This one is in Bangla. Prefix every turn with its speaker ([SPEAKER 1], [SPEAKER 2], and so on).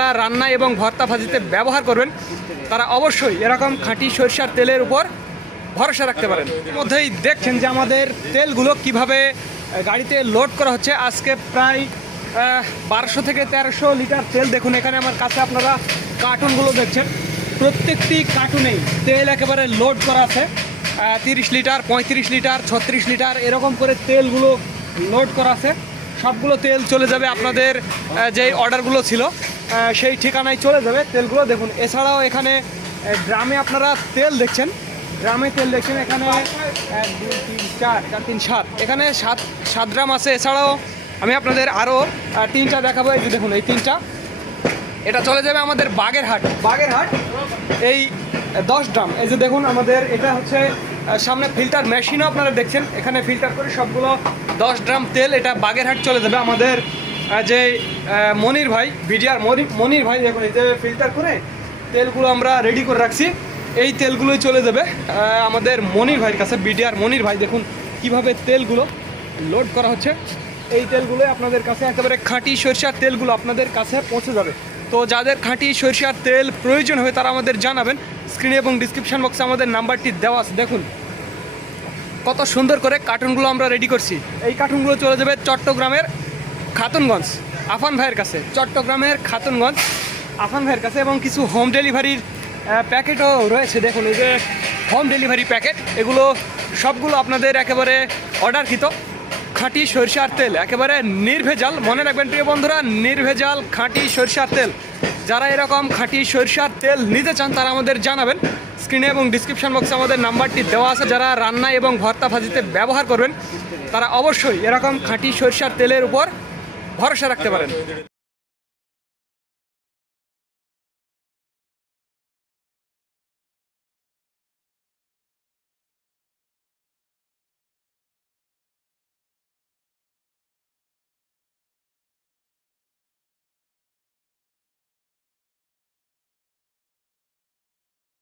[SPEAKER 1] যারা রান্না এবং ভর্তা ভাজিতে ব্যবহার করবেন, তারা অবশ্যই এরকম খাঁটি সরিষার তেলের উপর ভরসা রাখতে পারেন। মধ্যেই দেখছেন যে আমাদের তেলগুলো কীভাবে গাড়িতে লোড করা হচ্ছে। আজকে প্রায় বারোশো থেকে তেরোশো লিটার তেল দেখুন, এখানে আমার কাছে আপনারা কার্টুনগুলো দেখছেন। প্রত্যেকটি কার্টুনেই তেল একেবারে লোড করা আছে। তিরিশ লিটার, পঁয়ত্রিশ লিটার, ছত্রিশ লিটার, এরকম করে তেলগুলো লোড করা আছে। সবগুলো তেল চলে যাবে আপনাদের যেই অর্ডারগুলো ছিল। সেই ঠিকানায় চলে যাবে তেলগুলো। দেখুন, এছাড়াও এখানে ড্রামে আপনারা তেল দেখছেন। ড্রামে তেল দেখছেন, এখানে এক দুই, তিন, চার চার, তিন, সাত। এখানে সাত সাত ড্রাম আছে। এছাড়াও আমি আপনাদের আরও তিনটা দেখাবো। এই যে দেখুন, এই তিনটা। এটা চলে যাবে আমাদের বাগেরহাট। বাগেরহাট, এই দশ ড্রাম। এই যে দেখুন, আমাদের এটা হচ্ছে সামনে ফিল্টার মেশিনও আপনারা দেখছেন। এখানে ফিল্টার করে সবগুলো দশ ড্রাম তেল, এটা বাগেরহাট চলে যাবে আমাদের যে মনির ভাই ভিডিআর মনির ভাই দেখুন, এই যে ফিল্টার করে তেলগুলো আমরা রেডি করে রাখছি। এই তেলগুলোই চলে যাবে। আমাদের মনির ভাইয়ের কাছে, বিডিআর মনির ভাই দেখুন কীভাবে তেলগুলো লোড করা হচ্ছে। এই তেলগুলো আপনাদের কাছে একেবারে খাঁটি সরিষার তেলগুলো আপনাদের কাছে পৌঁছে যাবে। তো যাদের খাঁটি সরিষার তেল প্রয়োজন হবে, তারা আমাদের জানাবেন। স্ক্রিনে এবং ডিসক্রিপশন বক্সে আমাদের নাম্বারটি দেওয়া আছে। দেখুন, কত সুন্দর করে কার্টুনগুলো আমরা রেডি করছি। এই কার্টুনগুলো চলে যাবে চট্টগ্রামের খাতুনগঞ্জ, আফান ভাইয়ের কাছে, চট্টগ্রামের খাতুনগঞ্জ, আফান ভাইয়ের কাছে এবং কিছু হোম ডেলিভারির প্যাকেটও রয়েছে। দেখুন, এই যে হোম ডেলিভারি প্যাকেট এগুলো সবগুলো আপনাদের একেবারে অর্ডারকৃত। খাঁটি সরিষার তেল, একেবারে নির্ভেজাল। মনে রাখবেন, প্রিয় বন্ধুরা, নির্ভেজাল খাঁটি সরিষার তেল। যারা এরকম খাঁটি সরিষার তেল নিতে চান, তারা আমাদের জানাবেন। স্ক্রিনে এবং ডিসক্রিপশন বক্সে আমাদের নাম্বারটি দেওয়া আছে। যারা রান্না এবং ভর্তা ভাজিতে ব্যবহার করবেন, তারা অবশ্যই এরকম খাঁটি সরিষার তেলের উপর ভরসা রাখতে পারেন।